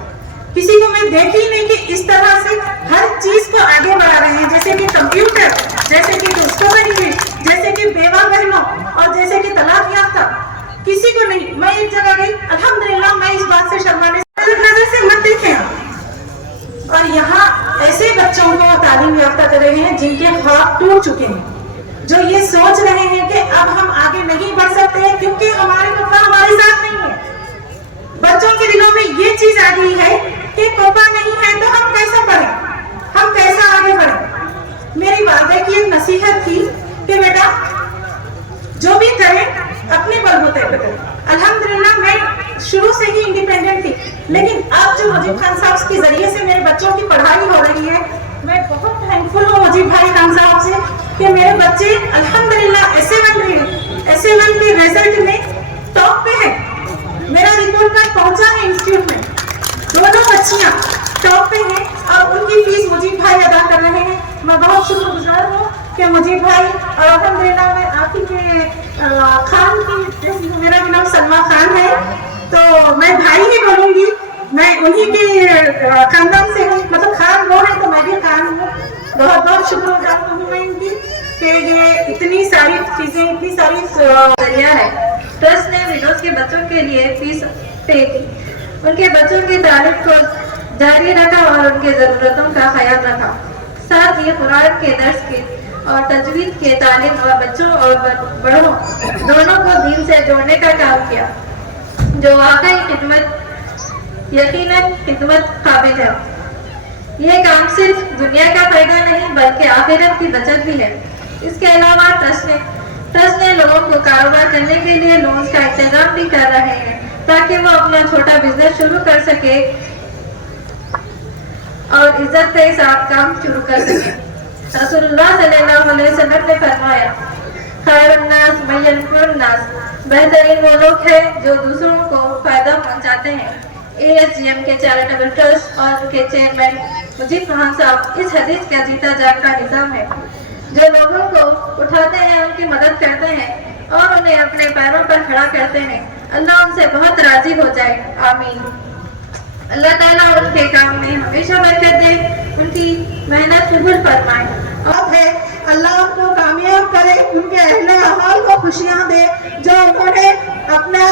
किसी को मैं देखी नहीं कि इस तरह से हर चीज को आगे बढ़ा रहे हैं। जैसे कि कंप्यूटर, जैसे कि स्पोकन इंग्लिश, जैसे कि बेवा बहनों और जैसे कि तलाक याफ्ता, किसी को नहीं। मैं एक जगह गई, अल्हम्दुलिल्लाह मैं इस बात से शर्माने नजर से मत देखें। और यहाँ ऐसे बच्चों को तालीम याफ्ता कर रहे हैं जिनके ख्वाब टूट चुके हैं, जो ये सोच रहे हैं कि अब हम आगे नहीं बढ़ सकते हैं क्योंकि हमारे पापा हमारे साथ नहीं है। बच्चों के दिलों में ये चीज आ गई है कि पापा नहीं है तो हम कैसे पढ़ें, हम कैसे आगे बढ़ें। मेरी वालिदा की एक नसीहत थी कि बेटा जो भी करें अपने बलबूते पे करें। अल्हम्दुलिल्लाह मैं शुरू से ही इंडिपेंडेंट थी, लेकिन अब जो मुजीब खान साहब के जरिए से मेरे बच्चों की पढ़ाई हो रही है, मैं बहुत थैंकफुल हूँ मुजीब भाई खान साहब से कि मेरे बच्चे अल्हम्दुलिल्लाह S1 के रिजल्ट में टॉप पे है। मेरा रिपोर्ट कार्ड पहुंचा है इंस्टीट्यूट में, दोनों बच्चियां टॉप पे हैं और उनकी फीस मुजीब भाई अदा कर रहे हैं। मैं बहुत शुक्रगुजार हूँ कि मुजीब भाई, और अल्हम्दुलिल्लाह मैं आप ही के खान की, मेरा भी नाम सलमा खान है तो मैं भाई ही बोलूंगी, मैं उन्हीं के खानदान से हूँ, मतलब खान वो है तो मैं भी खान हूँ। बहुत बहुत शुक्रगुजार हूँ मैं इनकी कि ये इतनी सारी चीजें, इतनी सारी जरिया है। ट्रस्ट ने विडोज के बच्चों के लिए फीस पे की, उनके बच्चों की तालीम को जारी रखा और उनके जरूरतों का ख्याल रखा। साथ ही कुरान के दर्स के और तजवीद के तालीम और बच्चों और बड़ों दोनों को दीन से जोड़ने का काम किया, जो वाकई खिदमत यकीनन खिदमत काबिल है। ये काम सिर्फ दुनिया का फायदा नहीं बल्कि आखिरत की बचत भी है। इसके अलावा ट्रस्ट ने लोगों को कारोबार करने के लिए लोन्स का इंतजाम भी कर रहे हैं ताकि वो अपना छोटा बिजनेस शुरू कर सके और इज्जत के साथ काम शुरू कर सके। रसूलुल्लाह सल्लल्लाहु अलैहि वसल्लम ने फरमाया, खैरुन्नास मन यनफुन्नास, बेहतरीन वो लोग हैं जो दूसरों को फायदा पहुंचाते हैं। ASGM के चैरिटेबल ट्रस्ट और उनके चेयरमैन मुजीब खान साहब इस हदीस का जीता जागता निजाम है, जो लोगों को उठाते हैं, उनकी मदद करते हैं और उन्हें अपने पैरों पर खड़ा करते हैं। अल्लाह उनसे बहुत राजी हो जाए, आमीन। अल्लाह ताला उनके काम में हमेशा बरकत दे, उनकी मेहनत कबूल फरमाए। अब है अल्लाह उनको कामयाब करे, उनके अहले अहाल को खुशियां दे, जो उन्होंने अपना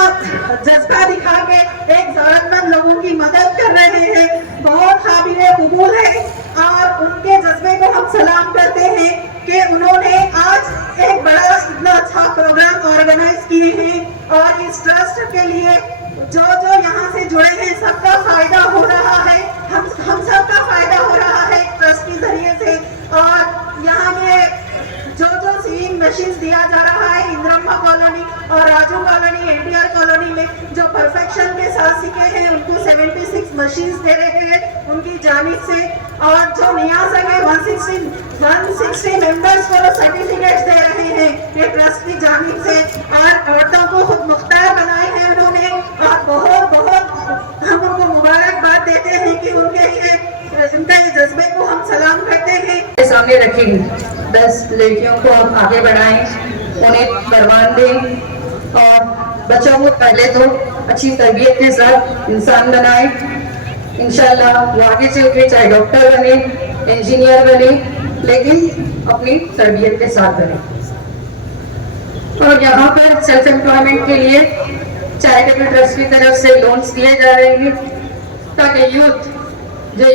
जज्बा दिखा के एक जरूरतमंद लोगों की मदद कर रहे हैं, बहुत काबिल कबूल है। और उनके जज्बे को हम सलाम करते हैं कि उन्होंने आज एक बड़ा इतना अच्छा प्रोग्राम ऑर्गेनाइज किए हैं और इस ट्रस्ट के लिए जो यहाँ से जुड़े हैं सबका फायदा हो रहा है, हम सबका फायदा हो रहा है ट्रस्ट के जरिए से। और यहाँ में जो सीइंग मशीन दिया जा रहा है इंद्रम्मा कॉलोनी और राजू कॉलोनी, NTR कॉलोनी में जो परफेक्शन के साथ सीखे हैं उनको 76 मशीन दे रहे हैं, उनकी जानिब से, और जो नियासा के 160 मेंबर्स को सर्टिफिकेट्स दे रहे हैं ये ट्रस्ट की जानिब से, और औरतों को खुद मुख्तार बनाए हैं उन्होंने, और बहुत बहुत हम उनको मुबारकबाद देते हैं कि उनके उनका ये जज्बे को हम सलाम करते हैं। सामने रखेंगे, बस लड़कियों को हम आगे बढ़ाएं, उन्हें परवान दें और बच्चों को पहले तो अच्छी तरबियत के साथ इंसान बनाएं। इंशाल्लाह वो आगे चल के चाहे डॉक्टर बने, इंजीनियर बने, लेकिन अपनी तरबियत के साथ बने। और यहाँ पर सेल्फ एम्प्लॉयमेंट के लिए चैरिटेबल ट्रस्ट की तरफ से लोन्स दिए जा रहे हैं ताकि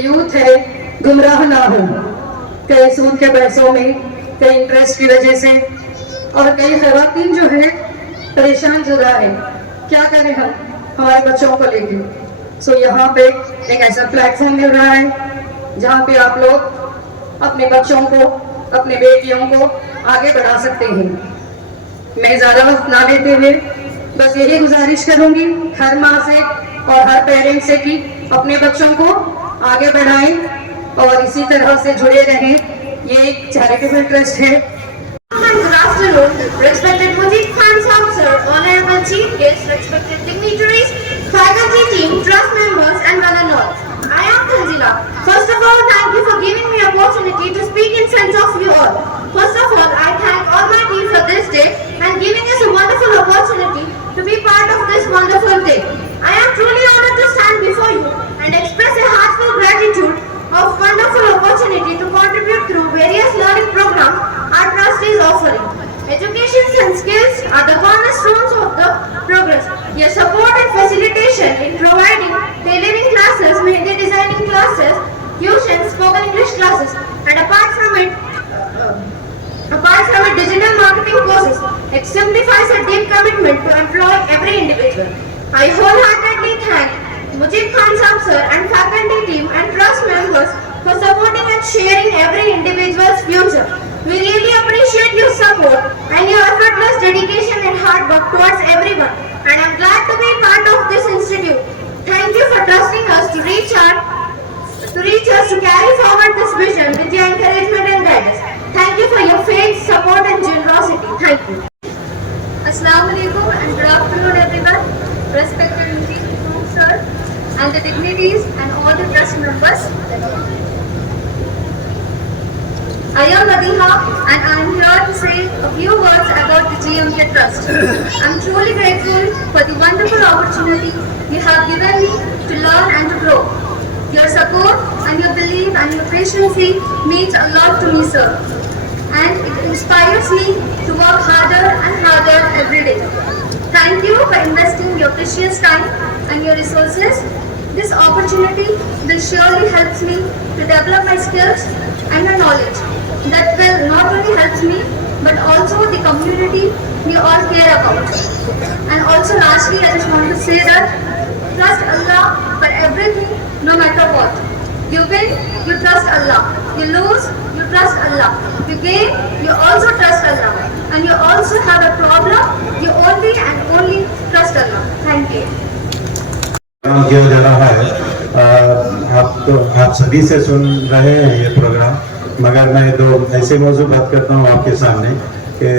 यूथ है गुमराह ना हो, कई सूद के पैसों में, कई इंटरेस्ट की वजह से, और कई खवातीन जो है परेशान जुदा है, क्या करें हम हमारे बच्चों को लेके। सो यहाँ पे एक ऐसा प्लेटफॉर्म मिल रहा है जहाँ पे आप लोग अपने बच्चों को, अपने बेटियों को आगे बढ़ा सकते हैं। मैं ज़्यादा वक्त ना लेते हुए बस यही गुजारिश करूँगी हर माँ से और हर पेरेंट्स से कि अपने बच्चों को आगे बढ़ाएं और इसी तरह से जुड़े रहें। ये एक चैरिटेबल ट्रस्ट है। Good afternoon, respected Mujib Khan Sahab sir, honorable chief guests, respected dignitaries, faculty team, trust members and one and all. I am Tanzila. First of all, thank you for giving me opportunity to speak in front of you all. First of all, I thank Almighty for this day and giving us a wonderful opportunity to be part of this wonderful day. I am truly honored to stand before you and express a heartfelt gratitude of wonderful opportunity to contribute through various learning programs our trust is offering. Education and skills are the cornerstones of the progress. Your support and facilitation in providing tailoring classes, mehndi designing classes, tuition, spoken English classes, and apart from it, digital marketing courses exemplifies a deep commitment to employ every individual. I wholeheartedly thank Mujib Khan Sahab sir and faculty team and trust members for supporting and sharing every individual's future. We really appreciate your support and your effortless dedication and hard work towards everyone, and I'm glad to be part of this institute. Thank you for trusting us to reach us to carry forward this vision with your encouragement and guidance. Thank you for your faith, support and generosity. Thank you. Assalamu alaikum and good afternoon everyone, respected Mujib sir and the dignitaries and all the trust members. I am Madiha and I am here to say a few words about the GMK Trust. I am truly grateful for the wonderful opportunity you have given me to learn and to grow. Your support and your belief and your patience means a lot to me, sir. And it inspires me to work harder and harder every day. Thank you for investing your precious time and your resources. This opportunity will surely help me to develop my skills and my knowledge. That will not only help me but also the community we all care about. And also lastly, I just want to say that trust Allah for everything, no matter what. You win, you trust Allah. You lose, you trust Allah. You gain, you also trust Allah. And you also have a problem, you only and only trust Allah. Thank you. Programme किया जा रहा है। आप सभी से सुन रहे हैं ये प्रोग्राम, मगर मैं दो ऐसे मौजूद बात करता हूँ आपके सामने कि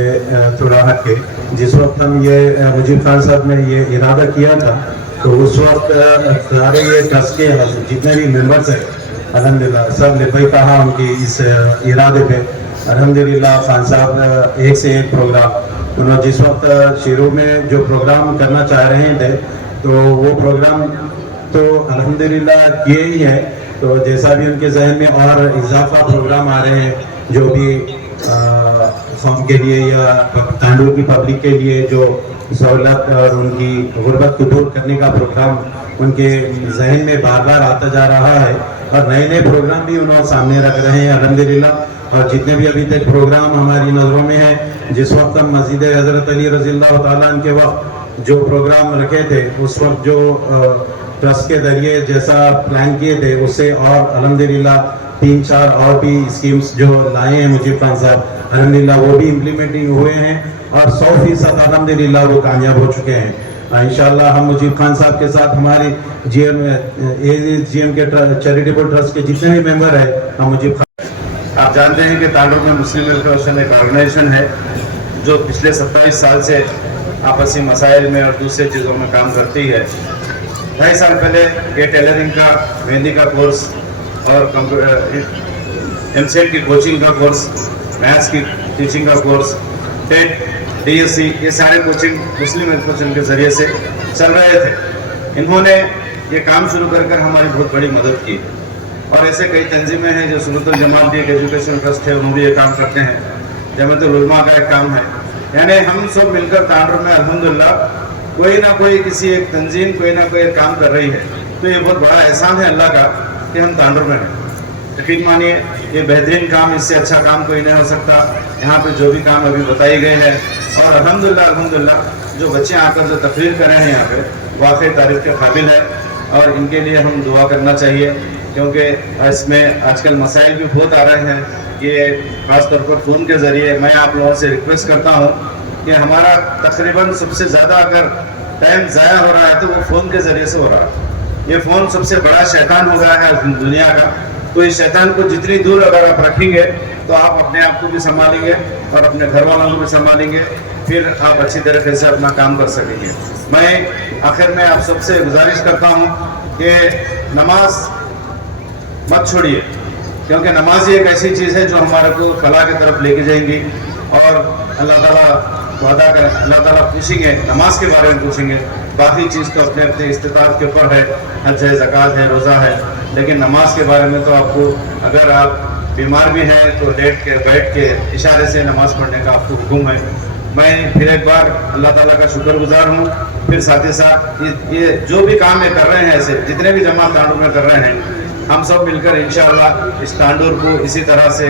थोड़ा हट के। जिस वक्त हम ये मुजीब खान साहब ने ये इरादा किया था तो उस वक्त सारे ये ट्रस्ट के जितने भी मेंबर्स हैं अल्हम्दुलिल्लाह सब ने भाई कहा उनकी इस इरादे पे। अल्हम्दुलिल्लाह खान साहब एक से एक प्रोग्राम उन्होंने जिस वक्त शुरू में जो प्रोग्राम करना चाह रहे थे तो वो प्रोग्राम तो अल्हम्दुलिल्लाह किए ही है। तो जैसा भी उनके जहन में और इजाफा प्रोग्राम आ रहे हैं जो भी कौम के लिए या तांडू की पब्लिक के लिए जो सहूलत और उनकी गुर्बत को दूर करने का प्रोग्राम उनके जहन में बार बार आता जा रहा है और नए नए प्रोग्राम भी उन्होंने सामने रख रहे हैं अल्हम्दुलिल्लाह। और जितने भी अभी तक प्रोग्राम हमारी नज़रों में हैं, जिस वक्त हम मस्जिद हज़रत अली रज़ियल्लाहु ताला अन्हु के वक्त जो प्रोग्राम रखे थे उस वक्त जो ट्रस्ट के जरिए जैसा प्लान किए थे उससे और अल्हम्दुलिल्लाह 3-4 और भी स्कीम्स जो लाए हैं मुजीब खान साहब अल्हम्दुलिल्लाह वो भी इम्प्लीमेंटिंग हुए हैं और 100% अल्हम्दुलिल्लाह वो कामयाब हो चुके हैं। इंशाल्लाह हम मुजीब खान साहब के साथ हमारी GM के चैरिटेबल ट्रस्ट के जितने भी मेंबर है, हम मुजीब खान, आप जानते हैं कि तांडुर में मुस्लिम वेलफेयर एक ऑर्गेनाइजेशन है जो पिछले 27 साल से आपसी मसाइल में और दूसरे चीज़ों में काम करती है। 2.5 साल पहले ये टेलरिंग का, मेहंदी का कोर्स और MCET की कोचिंग का कोर्स, मैथ्स की टीचिंग का कोर्स, टेट, DSC, ये सारे कोचिंग मुस्लिम एजुकेशन के ज़रिए से चल रहे थे। इन्होंने ये काम शुरू कर हमारी बहुत बड़ी मदद की और ऐसे कई तंजीमें हैं जो सुन्नतुल जमात भी एक एजुकेशन ट्रस्ट है, उन्होंने ये काम करते हैं। जमातुल उलमा का एक काम है, यानी हम सब मिलकर तांडुर में अल्हम्दुलिल्लाह कोई ना कोई किसी एक तंजीम कोई ना कोई एक काम कर रही है। तो ये बहुत बड़ा एहसान है अल्लाह का कि हम तांडुर में हैं। यकीन मानिए ये बेहतरीन काम, इससे अच्छा काम कोई नहीं हो सकता। यहाँ पे जो भी काम अभी बताए गए हैं और अल्हम्दुलिल्लाह जो बच्चे आकर जो तकरीर कर रहे हैं यहाँ पे वाकई तारीफ के काबिल है और इनके लिए हम दुआ करना चाहिए, क्योंकि इसमें आजकल मसाइल भी बहुत आ रहे हैं। ये ख़ास तौर पर फ़ोन के ज़रिए मैं आप लोगों से रिक्वेस्ट करता हूँ कि हमारा तकरीबन सबसे ज़्यादा अगर टाइम ज़ाया हो रहा है तो वो फ़ोन के ज़रिए से हो रहा है। ये फ़ोन सबसे बड़ा शैतान हो गया है दुनिया का। तो इस शैतान को जितनी दूर अगर आप रखेंगे तो आप अपने आप को भी संभालेंगे और अपने घर वालों को भी संभालेंगे, फिर आप अच्छी तरीके से अपना काम कर सकेंगे। मैं आखिर में आप सबसे गुजारिश करता हूँ कि नमाज मत छोड़िए, क्योंकि नमाज ही एक ऐसी चीज़ है जो हमारे को फलाह की तरफ लेके जाएंगी और अल्लाह ताला पूछेंगे, नमाज के बारे में पूछेंगे। बाकी चीज़ तो अपने अपने इस्तिताअत के ऊपर है, हज है, ज़कात है, रोज़ा है, लेकिन नमाज के बारे में तो आपको, अगर आप बीमार भी हैं तो बैठ के इशारे से नमाज पढ़ने का आपको हुक्म है। मैं फिर एक बार अल्लाह ताला का शुक्रगुजार हूँ। फिर साथ ही साथ ये जो भी काम ये कर रहे हैं, ऐसे जितने भी जमात तांडुर में कर रहे हैं, हम सब मिलकर इंशाअल्लाह इस तांडुर को इसी तरह से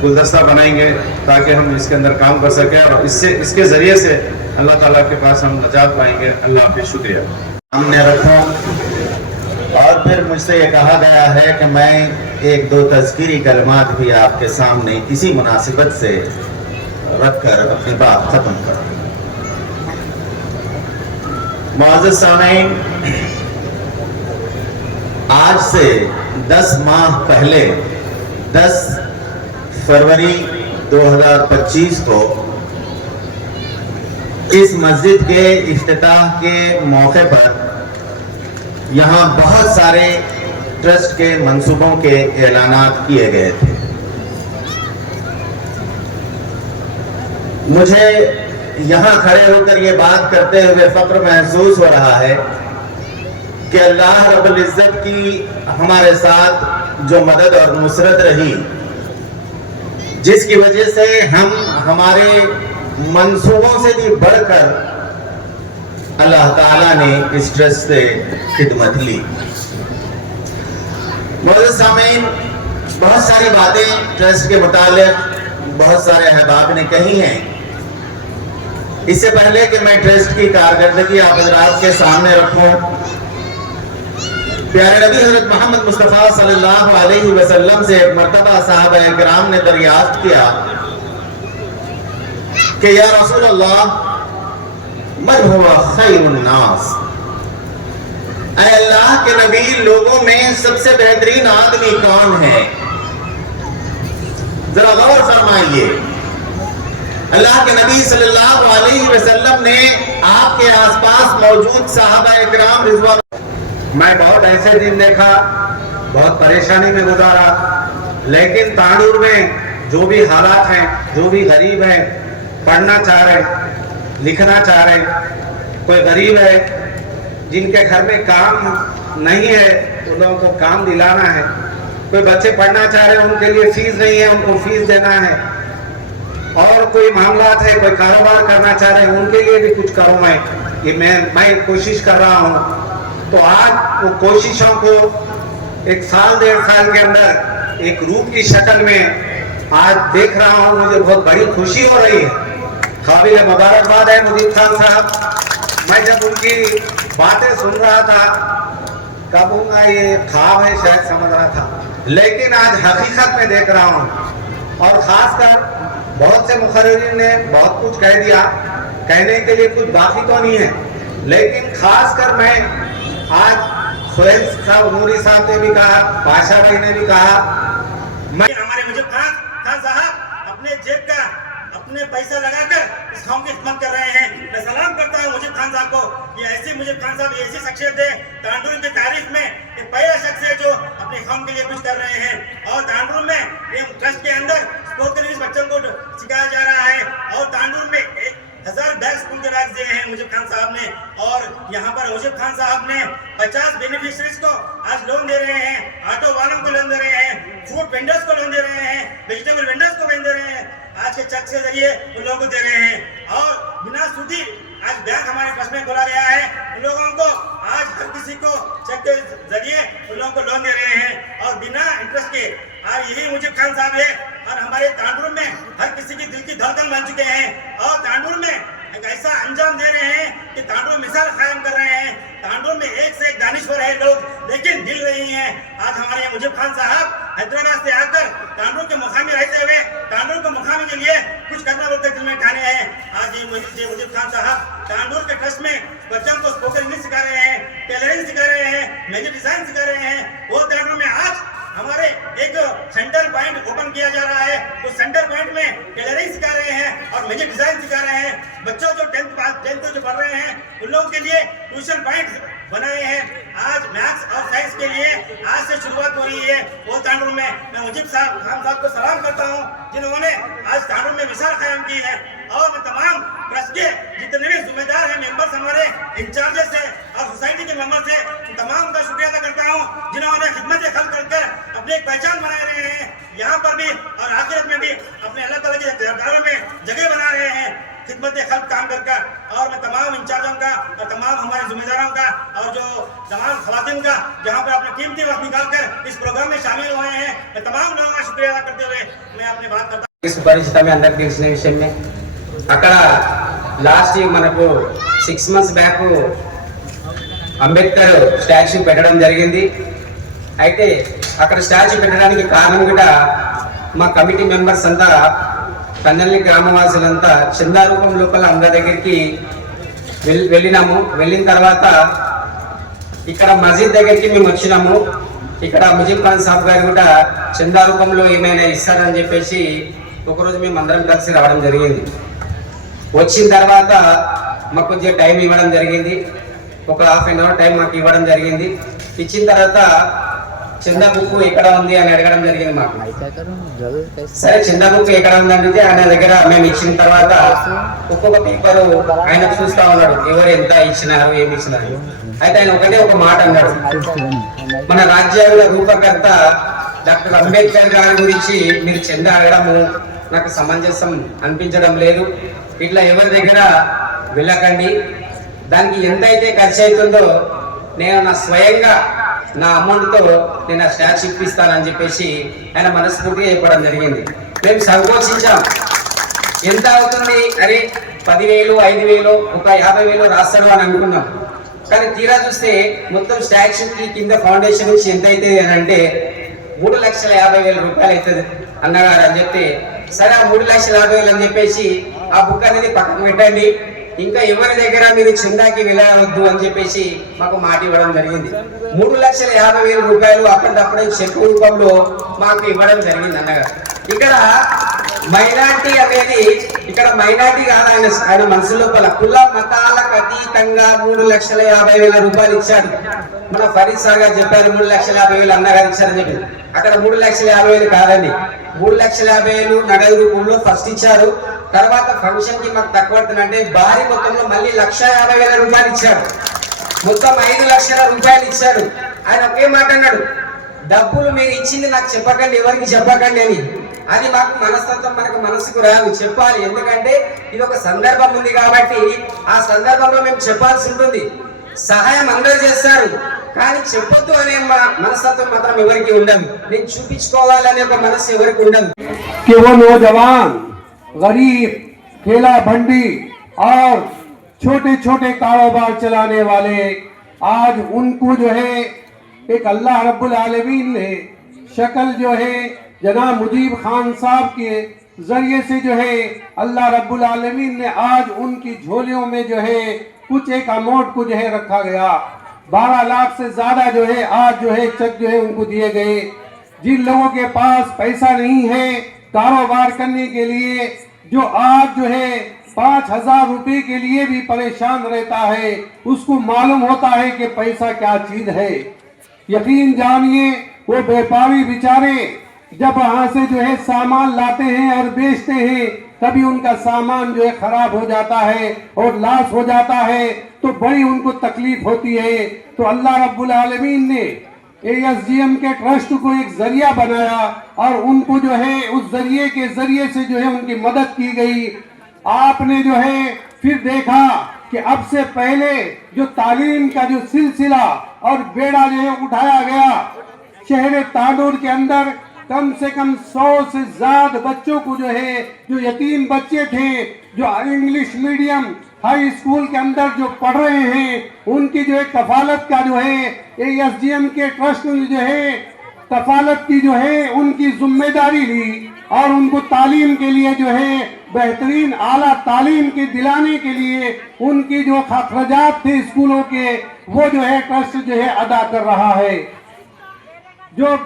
गुलदस्ता बनाएंगे ताकि हम इसके अंदर काम कर सकें और इसके ज़रिए से अल्लाह ताला के पास हम नजात पाएंगे। अल्लाह हाफ़िज़, शुक्रिया। हमने रखा और फिर मुझसे ये कहा गया है कि मैं एक दो तज़किरी कलमात भी आपके सामने इसी मुनासिबत से रखकर अपनी बात ख़त्म करूँ। मुअज़्ज़िज़ सामीन, आज से 10 माह पहले 10 फरवरी 2025 को इस मस्जिद के इफ्तिताह के मौके पर यहाँ बहुत सारे ट्रस्ट के मंसूबों के ऐलानात किए गए थे। मुझे यहाँ खड़े होकर ये बात करते हुए फख्र महसूस हो रहा है कि अल्लाह रब्बुल इज़्ज़त की हमारे साथ जो मदद और नुसरत रही, जिसकी वजह से हम हमारे मंसूबों से भी बढ़कर अल्लाह ताला ने इस ट्रस्ट से खिदमत ली। मुअज़्ज़िज़ सामीन, बहुत सारी बातें ट्रस्ट के मुतालिक बहुत सारे अहबाब ने कही हैं। इससे पहले कि मैं ट्रस्ट की कारकर्दगी आप हज़रात के सामने रखूं, प्यारे नबी हज़रत मोहम्मद मुस्तफ़ा सल्लल्लाहु अलैहि वसल्लम से एक मर्तबा सहाबा किराम ने दरियाफ्त किया कि या रसूल अल्लाह, मन हुआ खैरुन नास, ऐ अल्लाह के नबी, लोगों में सबसे बेहतरीन आदमी कौन है? जरा गौर फरमाइए। अल्लाह के नबी सल्लल्लाहु अलैहि वसल्लम ने आपके आसपास मौजूद सहाबा इकराम रिज़वान, मैं बहुत ऐसे दिन देखा, बहुत परेशानी में गुजारा, लेकिन तांडुर में जो भी हालात हैं, जो भी गरीब हैं, पढ़ना चाह रहे, लिखना चाह रहे, कोई गरीब है जिनके घर में काम नहीं है, उन लोगों को काम दिलाना है, कोई बच्चे पढ़ना चाह रहे हैं, उनके लिए फीस नहीं है, उनको फीस देना है, और कोई मामलात है, कोई कारोबार करना चाह रहे हैं, उनके लिए भी कुछ करूँ मैं। ये मैं कोशिश कर रहा हूँ। तो आज वो कोशिशों को 1 साल 1.5 साल के अंदर एक रूप की शक्ल में आज देख रहा हूँ, मुझे बहुत बड़ी खुशी हो रही है। काबिल मुबारकबाद है मुजीब खान साहब। मैं जब उनकी बातें सुन रहा था, कहूँगा ये ख्वाब है शायद समझ रहा था, लेकिन आज हकीकत में देख रहा हूँ। और ख़ासकर बहुत से मुखर्रिरीन ने बहुत कुछ कह दिया, कहने के लिए कुछ बाकी तो नहीं है, लेकिन खास कर मैं आज सोहेल साहब नूरी साहब ने भी कहा, पाशा भाई ने भी कहा, मैं हमारे मुजीब खान साहब अपने जेब का अपने पैसा लगाकर इस कौम की खिदमत कर रहे हैं। मैं सलाम करता हूँ मुजीब खान साहब को। ये ऐसे मुजीब खान साहब ऐसी शख्सियत है तांडुर की तारीख में ये पहला शख्स है जो अपनी कौम के लिए कुछ कर रहे हैं। और तांडुर में ये ट्रस्ट के अंदर स्पोकन इंग्लिश बच्चों को सिखाया जा रहा है और तांडुर में 1000 बैग स्कूल के बैग दिए हैं मुजीब खान साहब ने। और यहाँ पर मुजीब खान साहब ने 50 बेनिफिशरीज को आज लोन दे रहे हैं, ऑटो वालों को लोन दे रहे हैं, फूड वेंडर्स को लोन दे रहे हैं, वेजिटेबल वेंडर्स को लोन दे रहे हैं, आज के चेक के जरिए उन लोगों को दे रहे हैं। और बिना सूदी आज बैंक हमारे ट्रस्ट में खोला गया है, उन लोगों को आज हर किसी को चेक के जरिए उन लोगों को लोन दे रहे हैं और बिना इंटरेस्ट के। और यही मुजीब खान साहब है और हमारे तांडुर में हर किसी की दिल की धड़कन बन चुके हैं और तांडुर में एक ऐसा अंजाम दे रहे हैं कि तांडुर मिसाल कायम कर रहे हैं। तांडुर में एक से एक दानिश्वर है लोग, लेकिन दिल नहीं है। आज हमारे मुजीब खान साहब हैदराबाद से आकर तांडुर के मुकामी रहते हुए तांडुर को मुकामी के लिए कुछ करना बोलकर दिल में ठाने हैं। आज ये मुजीब खान साहब तांडुर के ट्रस्ट में बच्चों को स्पोकन इंग्लिश सिखा रहे हैं, टेलरिंग सिखा रहे हैं, मेहंदी डिजाइन सिखा रहे हैं। वो तांडुर में आज हमारे एक सेंटर पॉइंट ओपन किया जा रहा है, उस सेंटर पॉइंट में टेलरिंग सिखा रहे हैं और मेहंदी डिजाइन सिखा रहे हैं। बच्चों जो 10th जो पढ़ रहे हैं उन लोगों के लिए ट्यूशन पॉइंट बनाए हैं। आज मैथ्स और साइंस के लिए आज से शुरुआत हो रही है वो तांडुर में। मैं मुजीब खान साहब को सलाम करता हूँ जिन्होंने आज तांडुर में मिसाल कायम की है। और मैं तमाम ट्रस्ट के जितने भी जिम्मेदार हैं, मेंबर्स हमारे इंचार्जेस हैं और सोसाइटी के मेंबर्स हैं, तमाम का शुक्रिया अदा करता हूँ जिन्होंने खिदमत खल्क कर अपनी एक पहचान बना रहे हैं यहाँ पर भी और आखिरत में भी अपने अल्लाह ताला की दरबार में जगह बना रहे हैं खिदमत खल्क काम कर। और मैं तमाम इंचार्जों का और तमाम हमारे जिम्मेदारों का और जो तमाम खवातीन का जहाँ पर अपने कीमती वक्त निकाल कर इस प्रोग्राम में शामिल हुए हैं, मैं तमाम लोगों का शुक्रिया अदा करते हुए मैं अपनी बात करता हूँ। సుపరిచిత మీ అందరికి తెలిసిన విషయమే. అక్కడ లాస్ట్ మనకు 6 months బ్యాక్ అంబేద్కర్ స్టాచ్యూ పెట్టడం జరిగింది. అయితే అక్కడ స్టాచ్యూ పెట్టడానికి కారణం కూడా మా కమిటీ మెంబర్స్ అంతా కన్నల్లి గ్రామవాసులంతా చందా రూపం లోపల అందరి దగ్గరికి వెళ్ళినాము. వెళ్ళిన తర్వాత ఇక్కడ మస్జిద్ దగ్గరికి మేము వచ్చినాము. ఇక్కడ ముజీబ్ ఖాన్ సాబ్ గారు కూడా చందా రూపంలో ఏమైనా ఇస్తారని చెప్పేసి ఒకరోజు మేము అందరం కలిసి రావడం జరిగింది. వచ్చిన తర్వాత మాకు కొంచెం టైం ఇవ్వడం జరిగింది, ఒక ½ an hour టైం మాకు ఇవ్వడం జరిగింది. ఇచ్చిన తర్వాత చందా బుక్ ఎక్కడ ఉంది అని అడగడం జరిగింది మాకు. సరే చందా బుక్ ఎక్కడ ఉందంటే ఆయన దగ్గర మేము ఇచ్చిన తర్వాత ఒక్కొక్క పేపరు ఆయన చూస్తా ఉన్నాడు, ఎవరు ఎంత ఇచ్చినారు ఏమి ఇచ్చినారు. అయితే ఆయన ఒకటే ఒక మాట అన్నాడు, మన రాజ్యాంగ రూపకర్త డాక్టర్ అంబేద్కర్ గారి గురించి మీరు చందా అడగడము నాకు సమంజసం అనిపించడం లేదు. ఇట్లా ఎవరి దగ్గర వెళ్ళకండి, దానికి ఎంతైతే ఖర్చు అవుతుందో నేను నా స్వయంగా నా అమౌంట్తో నేను ఆ స్టాచ్యూ ఇప్పిస్తానని చెప్పేసి ఆయన మనస్ఫూర్తిగా చెప్పడం జరిగింది. మేము సంకోచించాం, ఎంత అవుతుంది అరే 10,000 5,000 ఒక 50,000 రాస్తాను అని అనుకున్నాం. కానీ తీరా చూస్తే మొత్తం స్టాచ్యూకి కింద ఫౌండేషన్ నుంచి ఎంత అవుతుంది అని అంటే 3,50,000 రూపాయలు అవుతుంది అన్నగారు అని చెప్తే, సరే ఆ 3,50,000 అని చెప్పేసి ఆ బుక్ అనేది పక్కన పెట్టండి, ఇంకా ఎవరి దగ్గర మీరు చందాకి వెళ్ళవద్దు అని చెప్పేసి మాకు మాట ఇవ్వడం జరిగింది. 3,50,000 రూపాయలు అప్పటికప్పుడే చెక్ రూపంలో మాకు ఇవ్వడం జరిగింది అన్నగారు. ఇక్కడ మైనార్టీ అనేది ఇక్కడ మైనార్టీ కాదు, ఆయన మనసు లోపల కుల మతాలకు అతీతంగా 3,50,000 రూపాయలు ఇచ్చాడు. మన ఫరీద్ సార్ గారు చెప్పారు 3,50,000 అన్నగారు ఇచ్చారని చెప్పి. అక్కడ 3,50,000 కాదండి, 3,50,000 నగదు రూపంలో ఫస్ట్ ఇచ్చారు. తర్వాత ఫంక్షన్ కి మాకు తక్కువ అంటే భారీ మొత్తంలో మళ్ళీ 1,50,000 రూపాయలు ఇచ్చాడు. మొత్తం 5,00,000 రూపాయలు ఇచ్చాడు. ఆయన ఒకే మాట అన్నాడు, డబ్బులు మీరు ఇచ్చింది నాకు చెప్పకండి, ఎవరికి చెప్పకండి అని. అది మాకు మనస్తత్వం, మనకు మనసుకు రాదు, చెప్పాలి. ఎందుకంటే ఇది ఒక సందర్భం ఉంది కాబట్టి ఆ సందర్భంలో మేము చెప్పాల్సి ఉంటుంది. సహాయం అందరూ చేస్తారు కానీ చెప్పొద్దు అనే మనస్తత్వం మాత్రం ఎవరికి ఉండదు. నేను చూపించుకోవాలనే ఒక మనసు ఎవరికి ఉండదు. कि वो नौजवान गरीब ठेला भंडी और छोटे छोटे कारोबार चलाने वाले आज उनको जो है एक अल्लाह रब्बुल आलमीन ने शक्ल जो है जनाब मुजीब खान साहब के जरिए से जो है अल्लाह रब्बुल आलमीन ने आज उनकी झोलियों में जो है कुछ एक अमाउंट को जो है रखा गया। 12 लाख से ज्यादा जो है आज जो है चेक जो है उनको दिए गए। जिन लोगों के पास पैसा नहीं है कारोबार करने के लिए, जो आज जो है 5,000 रुपए के लिए भी परेशान रहता है, उसको मालूम होता है कि पैसा क्या चीज है। यकीन जानिए वो व्यापारी बेचारे जब वहां से जो है सामान लाते हैं और बेचते हैं, तभी उनका सामान जो है खराब हो जाता है और लॉस हो जाता है, तो बड़ी उनको तकलीफ होती है। तो अल्लाह रब्बुल आलमीन ने ASGM के ट्रस्ट को एक जरिया बनाया और उनको जो है उस जरिए के जरिए से जो है उनकी मदद की गई। आपने जो है फिर देखा कि अब से पहले जो तालीम का जो सिलसिला और बेड़ा जो है उठाया गया, शहर तांडोर के अंदर कम से कम 100 से ज्यादा बच्चों को जो है, जो यतीम बच्चे थे, जो इंग्लिश मीडियम हाई स्कूल के अंदर जो पढ़ रहे हैं, उनकी जो है कफालत का जो है ASGM के ट्रस्ट ने जो है कफालत की जो है उनकी जिम्मेदारी ली और उनको तालीम के लिए जो है बेहतरीन आला तालीम के दिलाने के लिए उनकी जो खर्चात थे स्कूलों के, वो जो है ट्रस्ट जो है अदा कर रहा है। जो